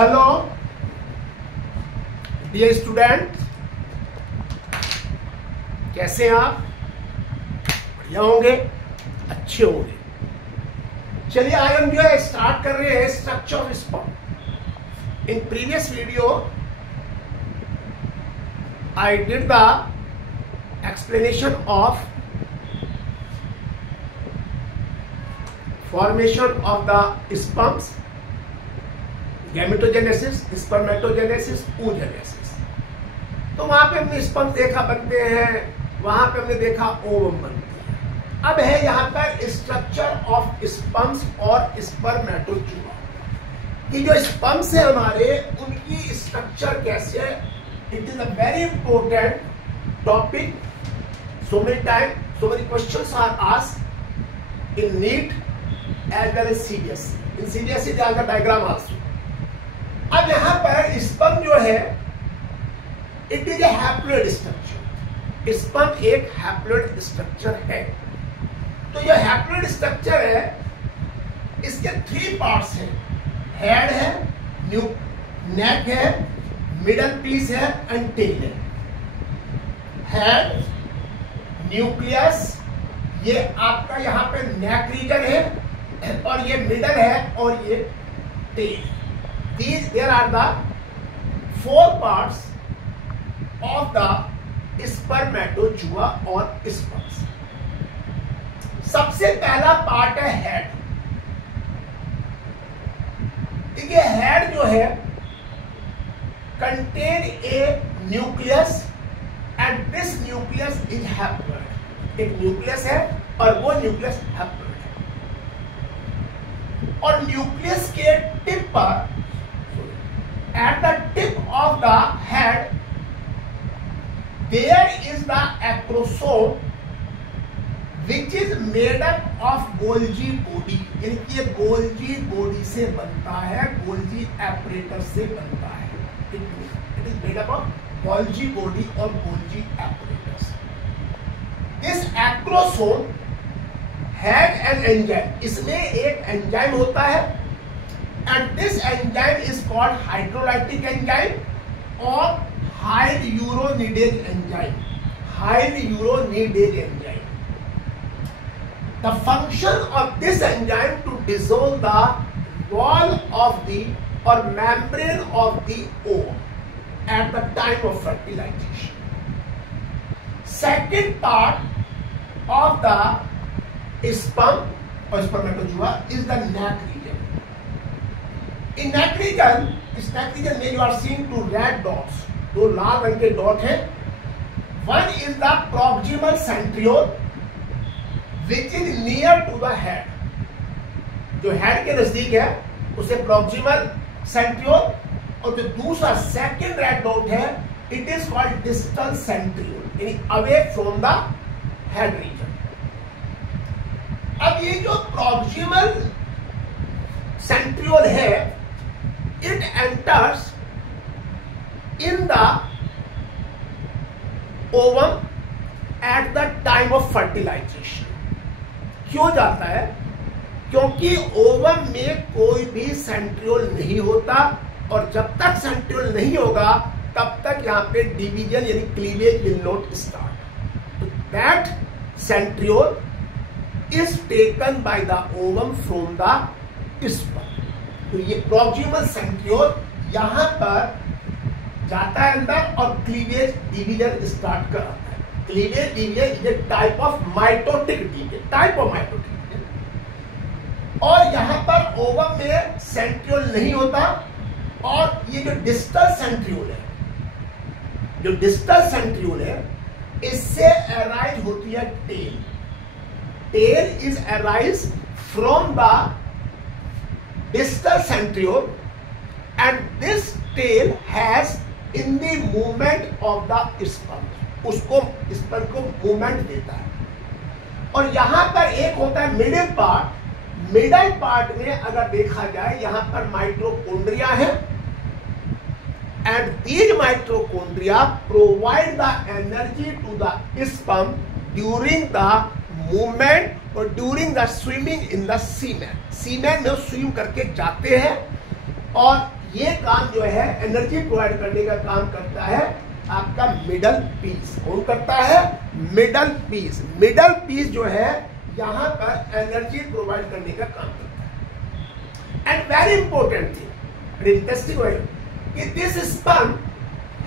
Hello dear student, कैसे हैं आप? बढ़िया होंगे, अच्छे होंगे। चलिए आज हम जो है स्टार्ट कर रहे हैं structure of sperm. In previous video I did the explanation of formation of the sperms, gametogenesis, spermatogenesis, oogenesis। तो वहां पे हमने स्पर्म देखा बनते हैं, वहां पे हमने देखा ओवम बनते हैं। अब है यहां पर स्ट्रक्चर ऑफ स्पर्म्स और स्पर्मेटोजुआ। कि जो स्पर्म्स है हमारे, उनकी स्ट्रक्चर कैसे है। It is a very important topic. So many time so many questions are asked in NEET as well as CBSE। In CBSE they are the diagram also. अब यहां पर स्पर्म जो है, it is a haploid structure. Sperm एक haploid structure है। तो ये haploid structure है, इसके 3 पार्ट्स हैं। हेड है, नेक है, मिडल पीस है एंड टेल है। हेड, न्यूक्लियस, ये आपका यहां पे नेक रीजन है, और ये मिडल है, और ये tell. There are the 4 parts of the spermatozoa or sperms। सबसे पहला पार्ट है हेड। देखिए हेड जो है contain a nucleus and this nucleus is haploid. एक न्यूक्लियस है और वो न्यूक्लियस हैप्लोइड है। और न्यूक्लियस के टिप पर, at the tip of the head, there is the acrosome which is made up of Golgi body। यानी कि ये Golgi body से बनता है, Golgi apparatus से बनता है। It is made up of Golgi body और Golgi apparatus। This acrosome has an enzyme। इसमें एक एंजाइम होता है, and this enzyme is called hydrolytic enzyme or hydruronidase enzyme। Hydruronidase enzyme। The function of this enzyme to dissolve the wall of the or membrane of the ovum at the time of fertilization। Second part of the sperm or spermatozoa is the neck region। In neck region, इस neck region में you are seeing 2 red dots। 2 लाल रंग के dot हैं। One is the proximal centriole which is near to the head। जो head के नजदीक है उसे proximal centriole, और जो दूसरा सेकंड रेड डॉट है it is called distal centriole, यानी away from the head region। अब ये जो proximal centriole है, it enters in the ovum at the time of fertilization। क्यों जाता है? क्योंकि ओवम में कोई भी सेंट्रियोल नहीं होता, और जब तक सेंट्रियोल नहीं होगा तब तक यहां पे डिवीजन यानी cleavage will not start. That centriole is taken by the ovum from the sperm. तो ये प्रॉक्सिमल सेंट्रियोल यहां पर जाता है अंदर और क्लीवेज डिवीजन स्टार्ट कराता है। Cleavage division is a type of mitotic division, और यहां पर ओवम में सेंट्रियोल नहीं होता। और ये जो डिस्टल सेंट्रियोल है, इससे अराइज होती है tail. Tail is arise from the distal centriole, and this tail has in the movement of the sperm, उसको स्पर्म को मूवमेंट देता है। और यहां पर एक होता है मिडिल पार्ट। मिडिल पार्ट में अगर देखा जाए, यहां पर माइटोकॉन्ड्रिया है, and these mitochondria provide the energy to the sperm during the movement और during the swimming in the semen. Semen में स्विम करके जाते हैं, और ये काम जो है एनर्जी प्रोवाइड करने का काम करता है आपका मिडल पीस। कौन करता है? Middle piece. मिडल पीस जो है यहां पर एनर्जी प्रोवाइड करने का काम करता है। And very important thing, interesting है कि this sperm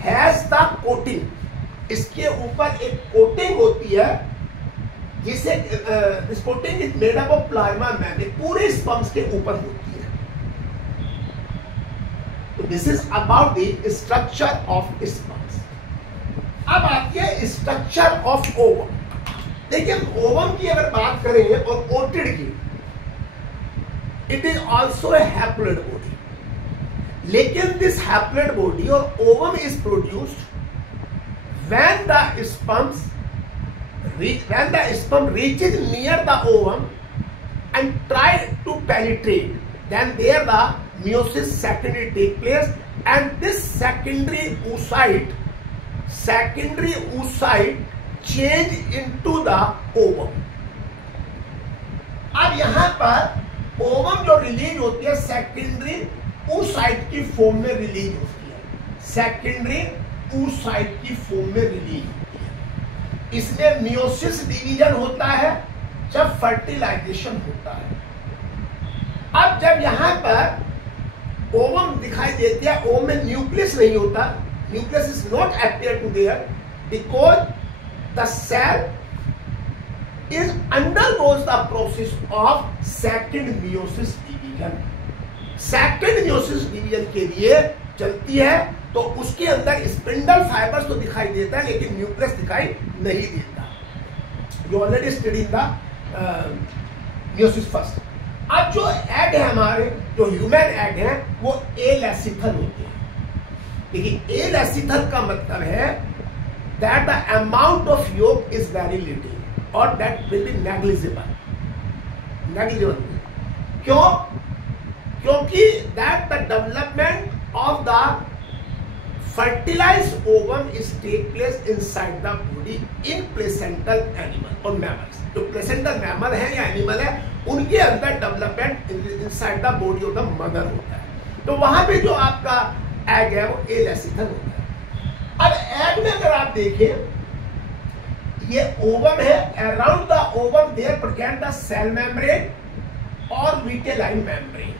has the coating, इसके ऊपर एक कोटिंग होती है जिसे this coating is made up of plasma membrane, पूरे स्पर्म्स के ऊपर होती है। तो this is about the structure of sperms. अब आती है स्ट्रक्चर ऑफ ओवम। देखिए ओवम की अगर बात करें और ओटिड की, it is also a haploid body, लेकिन दिस हैप्लॉइड बॉडी और ovum is produced when the sperm reaches near the ovum and try to penetrate, then there the meiosis secondary take place, and this secondary oocyte change into the ovum. अब यहां पर ovum जो release होती है secondary oocyte की form में release होती है, सेकेंडरी oocyte की फॉर्म में रिलीज होती है। इसमें मियोसिस डिवीजन होता है जब फर्टिलाइजेशन होता है। अब जब यहां पर ओवम दिखाई देती है, ओवम में न्यूक्लियस नहीं होता, nucleus is not appear to there because the cell is undergoes the process of second meiosis division. Second meiosis division के लिए चलती है तो उसके अंदर स्पिंडल फाइबर्स तो दिखाई देता है लेकिन न्यूक्लियस दिखाई नहीं देता। You already study the meiosis first. अब जो एग है हमारे, जो ह्यूमन एग है, वो एलेसिथल होते हैं। देखिए एलेसिथल का मतलब है that the amount of yolk is very little or that will be negligible. क्यों? क्योंकि that the development of the fertilized ovum is take place inside the body in placental animal or mammals. जो placental mammal है या animal है, उनके अंदर development inside the body of the mother होता है। तो वहां पे जो आपका egg है वो एलेसिथल होता है। अब egg में अगर आप देखें, ये ओवम है, around the ovum there present the cell membrane और विटेलाइन मेम्ब्रेन।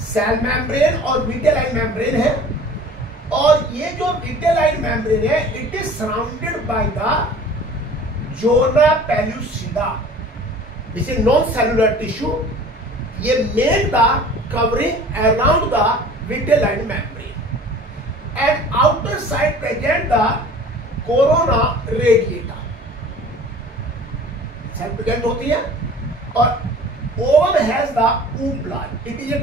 सेल मेम्ब्रेन और विटेलाइन मेम्ब्रेन है, और ये जो विटेलाइन मेम्ब्रेन है it is surrounded by the zona pellucida, this is non cellular tissue. ये make the covering around the vitelline membrane and outer side present the corona radiata, cell present होती है, और ovum has the ooplasm, it is a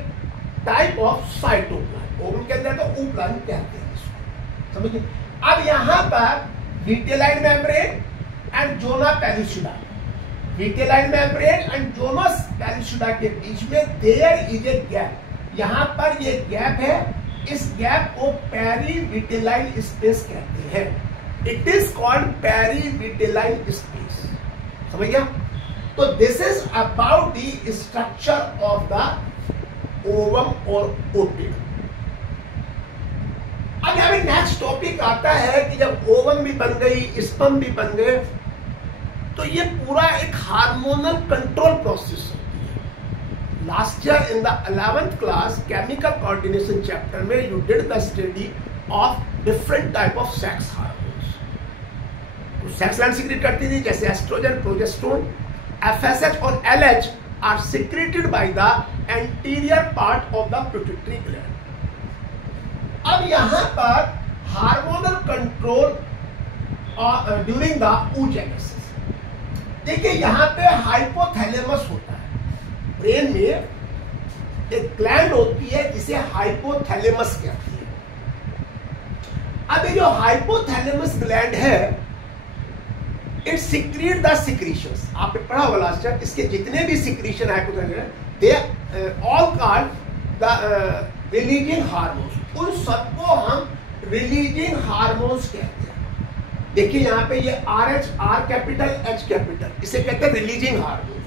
type of cytoplasm. Ovum के अंदर तो ऊप्लान कहते हैं इसको, समझिए। अब यहां पर vitelline membrane and zona pellucida, vitelline membrane and zonas pellucida के बीच में देयर इज ए गैप। यहां पर ये गैप है, इस गैप को पेरीविटेलाइन स्पेस कहते हैं। It is called perivitelline space. समझ गया? तो this is about the structure of the ovum or otid. अब यहाँ पे नेक्स्ट टॉपिक आता है कि जब ओवम भी बन गई, स्पर्म भी बन गए, तो ये पूरा एक हार्मोनल कंट्रोल प्रोसेस होती है। Last year in the 11th class chemical coordination chapter में you did the study of different type of sex hormone. Sex gland secrete करती थी, जैसे एस्ट्रोजन, प्रोजेस्टेरोन, एफएसएच और LH are secreted by the anterior part of the pituitary gland. अब यहां पर hormonal control during the oogenesis। देखिए यहां पे हाइपोथैलेमस होता है, ब्रेन में एक ग्लैंड होती है जिसे हाइपोथैलेमस कहती है। अब ये जो हाइपोथैलेमस ग्लैंड है, इट सीक्रेट द सिक्रीशंस। आपने पढ़ा होगा लास्ट ईयर, इसके जितने भी secretion hypothalamus they all called the releasing hormones. उन सबको हम रिलीजिंग हार्मोन्स कहते हैं। देखिए यहाँ पे ये RH, R capital, H capital, इसे कहते हैं रिलीजिंग हार्मोन्स।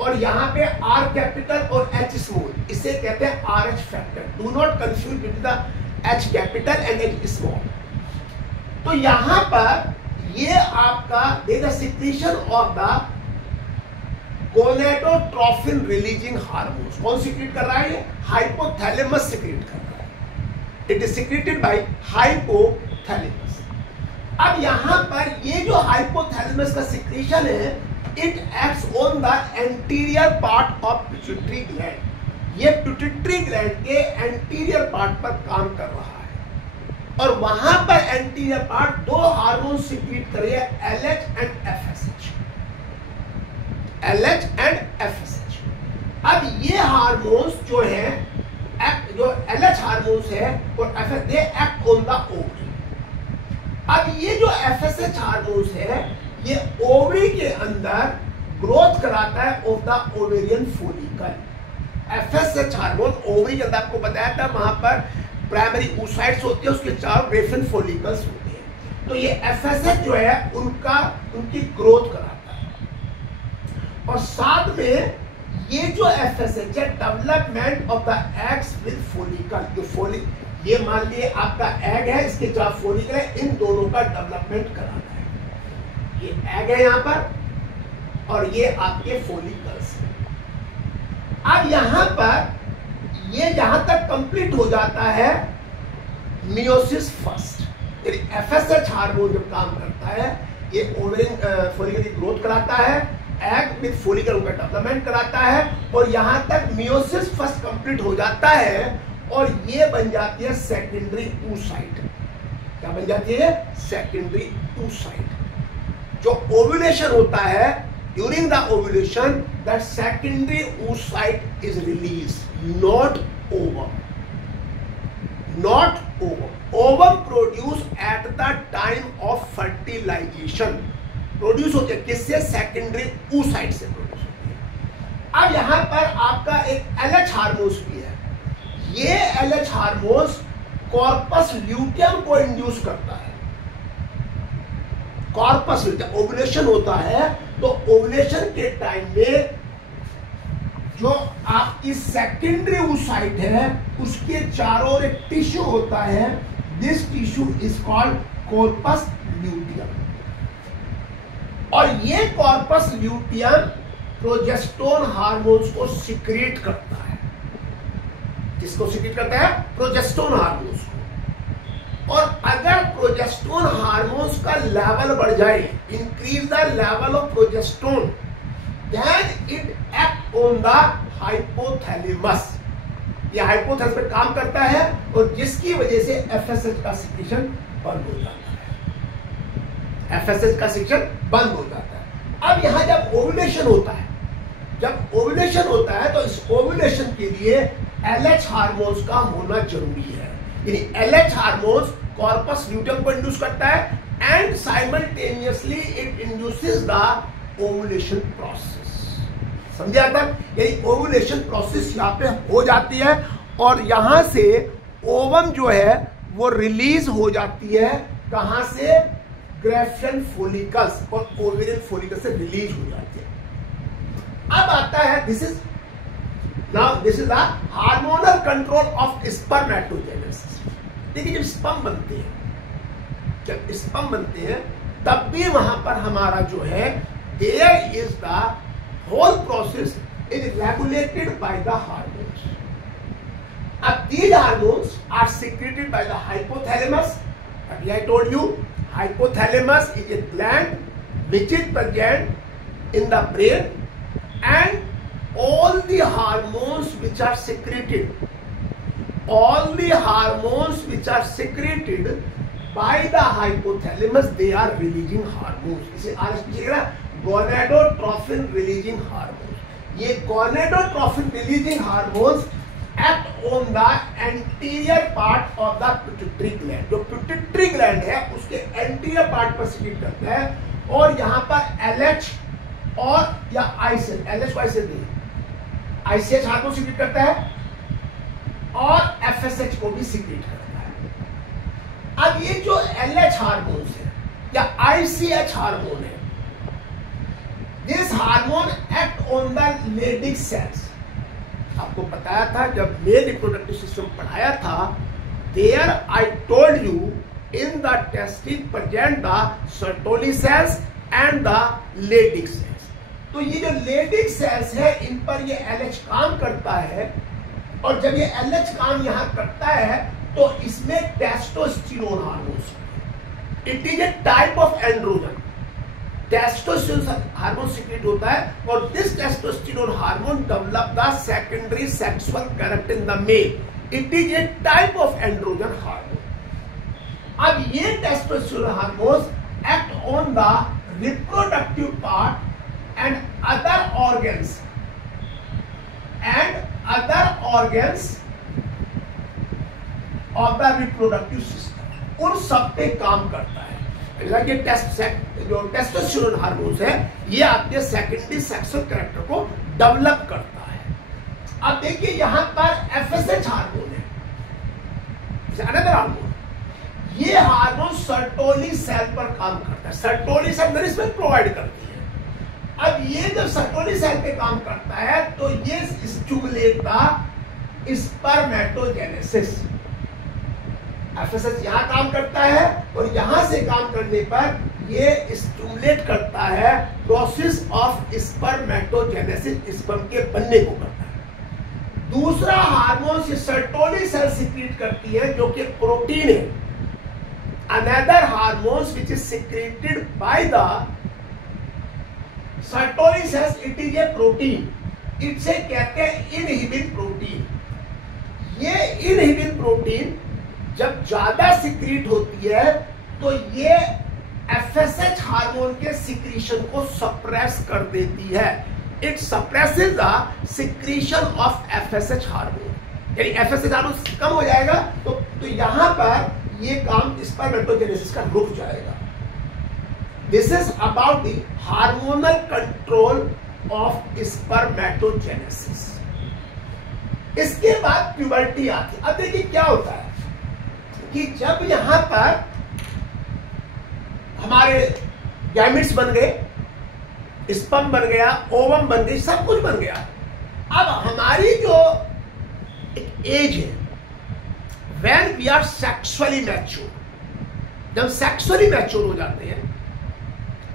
और यहाँ पे R कैपिटल और H स्मॉल, इसे कहते हैं RH factor. Do not confuse with the H capital and H small. तो यहाँ पर ये आपका the secretion of the gonadotrophin releasing hormones. कौन सिक्रीट कर रहा है? ये हाइपोथैलेमस सिक्रीट कर रहा है। It is secreted by hypothalamus. अब यहाँ पर ये जो हाइपोथैलेमस का सिक्रीशन है, it acts on the anterior part of pituitary gland. ये पिट्यूटरी ग्लैंड के एंटीरियर पार्ट पर काम कर रहा है और वहां पर एंटीरियर पार्ट दो हार्मोन सिक्रीट कर रही है, LH and FSH। LH and FSH। अब ये हार्मोन्स जो है, जो LH हार्मोन्स है और FSH, they act on the ovary. अब ये जो FSH हार्मोन्स है, ये ओवरी के अंदर ग्रोथ कराता है of the ovarian follicle. FSH hormone ovary के अंदर, आपको बताया था, वहां पर प्राइमरी oocytes होती है, उसके चारों ग्रेफिन फॉलिकल्स होते हैं। तो ये FSH जो है उनकी ग्रोथ कराता है। और साथ में ये जो FSH है, development of the eggs with follicle. ये मान लिए आपका एग है, इसके चार फॉलिकल है, इन दोनों का डेवलपमेंट कराता है। ये एग है यहाँ पर और ये आपके फॉलिकल्स हैं। अब यहाँ पर ये जहां तक कंप्लीट हो जाता है मियोसिस फर्स्ट, यानी FSH हार्मोन जब काम करता है, ये ओवेरियन फॉलिकल की ग्रोथ कराता है, एग विद फॉलिकल उनका डेवलपमेंट कराता है, और यहां तक मियोसिस फर्स्ट कंप्लीट हो जाता है और ये बन जाती है सेकेंडरी oocyte। क्या बन जाती है? Secondary oocyte। जो ओव्यूलेशन होता है, during the ovulation, that secondary oocyte is released, not ovum. Not ovum. Ovum produce at the time of fertilization. Produce होते हैं किससे? सेकेंडरी oocyte से प्रोड्यूस होती है। अब यहाँ पर आपका एक LH हार्मोन्स भी है। ये LH हार्मोन्स कॉर्पस ल्यूटियम को इंड्यूस करता है। कॉर्पस ल्यूटियम, ओव्यूलेशन होता है तो ओव्यूलेशन के टाइम में जो आपकी सेकेंडरी oocyte है, उसके चारों ओर एक टिश्यू होता है। This tissue is called corpus luteum. और ये कॉर्पस ल्यूटियम प्रोजेस्टेरोन हार्मोन्स को सिक्रीट करता है। किसको सिक्रीट करता है? प्रोजेस्टेरोन हार्मोन्स को। और अगर प्रोजेस्टेरोन हार्मोन्स का लेवल बढ़ जाए, increase the level of progesterone, then it act on the hypothalamus. ये हाइपोथैलेमस पे काम करता है और जिसकी वजह से FSH का सिक्रीशन बंद हो जाता है। FSH का सिक्रीशन बंद हो जाता है। अब यहां जब ओव्यूलेशन होता है, तो इस ओव्यूलेशन के लिए LH हार्मोन्स का होना जरूरी है। यानी LH हार्मोन्स कॉर्पस ल्यूटियम को इंड्यूस करता है and simultaneously it induces the ovulation process. समझे आता? यानी ओव्यूलेशन प्रोसेस यहाँ पे हो जाती है और यहां से ओवम जो है वो रिलीज हो जाती है। कहां से? ग्रेफियन फॉलिकल्स और ओवेरियन फॉलिकल से रिलीज हो जाती है। अब आता है this is the hormonal control of spermatogenesis. देखिए, जब स्पर्म बनते हैं तब भी वहां पर हमारा जो है there is the whole process is regulated by the hormones. अब these hormones are secreted by the hypothalamus. अभी I told you, hypothalamus is a gland which is present in the brain, and all the hormones which are secreted by the hypothalamus, they are releasing hormones. इसे are gonadotrophin releasing hormones. ये gonadotrophin releasing hormones act on the anterior part of the pituitary gland. जो pituitary gland है उसके anterior part पर secrete करता है और यहाँ पर LH और या ICH, LH को ICH नहीं, ICH हार्मोन सिक्रीट करता है और FSH को भी सिक्रीट करता है। अब ये जो LH हार्मोन है या ICH हार्मोन है, this hormone act on the Leydig cells. आपको बताया था जब मेल रिप्रोडक्टिव सिस्टम पढ़ाया था, there I told you in the testis present the Sertoli cells and the Leydig cells. तो ये जो लेडिक सेल्स है इन पर ये LH काम करता है, और जब ये LH काम यहां करता है तो इसमें testosterone hormone, it is a type of androgen, testosterone hormone secrete होता है, और this testosterone hormone develop the secondary sexual character in the male. It is a type of androgen hormone. अब ये testosterone hormone act on the reproductive part and other organs of the reproductive system, उन सब पे काम करता है। ये जो टेस्टोस्टेरोन हार्मोन्स है ये आपके सेकेंडरी सेक्सुअल कैरेक्टर को डेवलप करता है। अब देखिए यहां पर FSH हार्मोन है, अनदर हार्मोन। ये हार्मोन सर्टोली सेल पर काम करता है, सर्टोली सेल नरिशमेंट प्रोवाइड करती है। अब ये जब सर्टोली सेल पे काम करता है तो ये स्टिमुलेट द स्पर्मेटोजेनेसिस। FSH यहां काम करता है और यहां से काम करने पर ये स्टिमुलेट करता है प्रोसेस ऑफ स्पर्मेटोजेनेसिस, स्पर्म के बनने को करता है। दूसरा हार्मोन से सर्टोली सेल सीक्रेट करती है जो कि प्रोटीन है, another hormone which is secreted by the Sertoli sales, it is A protein, इसे कहते हैं इनहिबिन प्रोटीन। ये इनहिबिन प्रोटीन जब ज्यादा सीक्रेट होती है तो ये FSH हार्मोन के सीक्रेशन को सप्रेस कर देती है। It suppresses the secretion of FSH hormone, यानी FSH हार्मोन कम हो जाएगा तो यहां पर ये काम स्पर्मेटोजेनेसिस का रुक जाएगा। This is about the hormonal control of spermatogenesis. इसके बाद प्यूबर्टी आती है। अब देखिए क्या होता है कि जब यहां पर हमारे गैमेट्स बन गए, स्पर्म बन गया, ओवम बन गई, सब कुछ बन गया, अब हमारी जो एक एज है when we are sexually mature, जब सेक्सुअली मैच्योर हो जाते हैं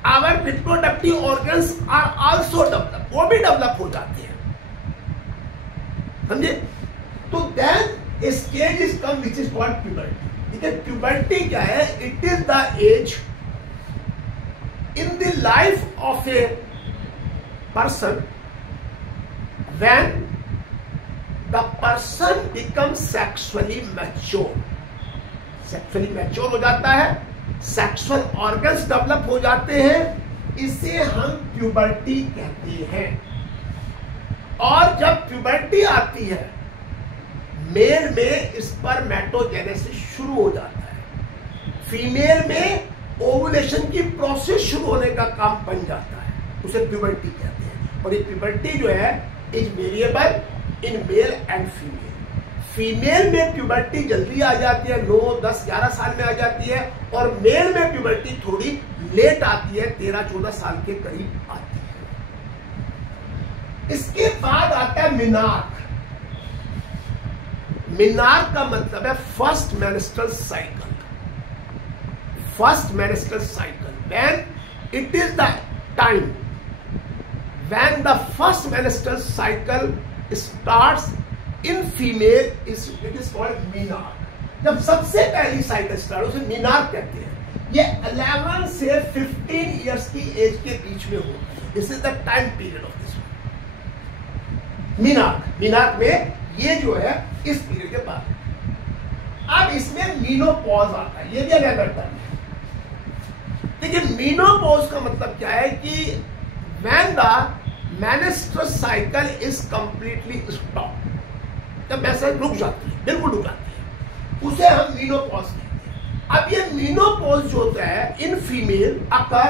our reproductive organs are also develop, वो भी डेवलप हो जाते हैं, समझे? तो then stage is come which is called puberty. Puberty क्या है? It is the age in the life of a person when the person become sexually mature. Sexually mature हो जाता है, सेक्सुअल ऑर्गन्स डेवलप हो जाते हैं, इसे हम प्यूबर्टी कहते हैं। और जब प्यूबर्टी आती है मेल में स्पर्मेटोजेनेसिस शुरू हो जाता है, फीमेल में ओवुलेशन की प्रोसेस शुरू होने का काम बन जाता है, उसे प्यूबर्टी कहते हैं। और ये प्यूबर्टी जो है is variable in male and female. Female में प्यूबर्टी जल्दी आ जाती है, 9, 10, 11 साल में आ जाती है, और मेल में प्यूबर्टी थोड़ी लेट आती है, 13, 14 साल के करीब आती है। इसके बाद आता है मिनार्क। मिनार्क का मतलब है first menstrual cycle. First menstrual cycle, when it is the time when the first menstrual cycle starts in female, it is called menarche. जब सबसे पहली साइकिल स्टार्ट उसे मिनार्क कहते हैं। ये 11 से 15 इयर्स की एज के बीच में होती है। This is the time period of this menarche. Menarche में ये जो है इस पीरियड के बाद, अब इसमें मीनोपॉज आता है, ये भी अनदर टर्म है। देखिए मीनोपॉज का मतलब क्या है कि when the menstrual cycle is completely stop, जब मेंस्ट्रुअल रुक जाती है, बिल्कुल रुक जाती है, उसे हम मीनोपॉज कहते हैं। अब ये मीनोपॉज जो होता है in female occur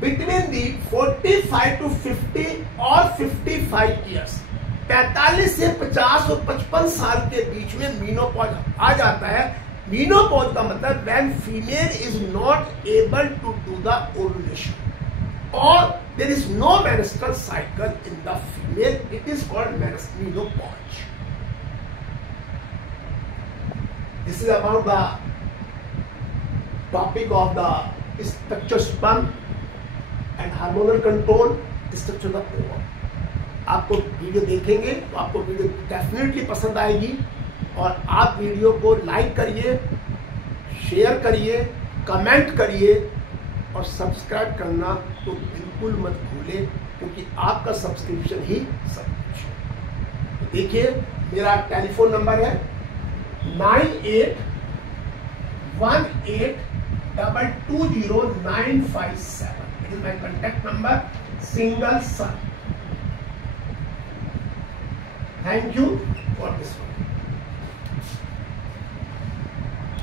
between the 45 to 50 और 55 ईयर्स, 45 से 50 और 55 साल के बीच में मीनोपॉज आ जाता है। मीनोपॉज का मतलब when female is not able to do the ovulation, or there is no menstrual cycle in the female. It is called menopause. This is about the topic of the structure sperm and hormonal control, structure of ovum. आपको video देखेंगे तो आपको video definitely पसंद आएगी, और आप video को like करिए, शेयर करिए, कमेंट करिए और सब्सक्राइब करना तो बिल्कुल मत भूलें, क्योंकि आपका सब्सक्रिप्शन ही सब कुछ है। तो देखिए, मेरा टेलीफोन नंबर है 9818220957। It is my contact number, single son. Thank you for this one.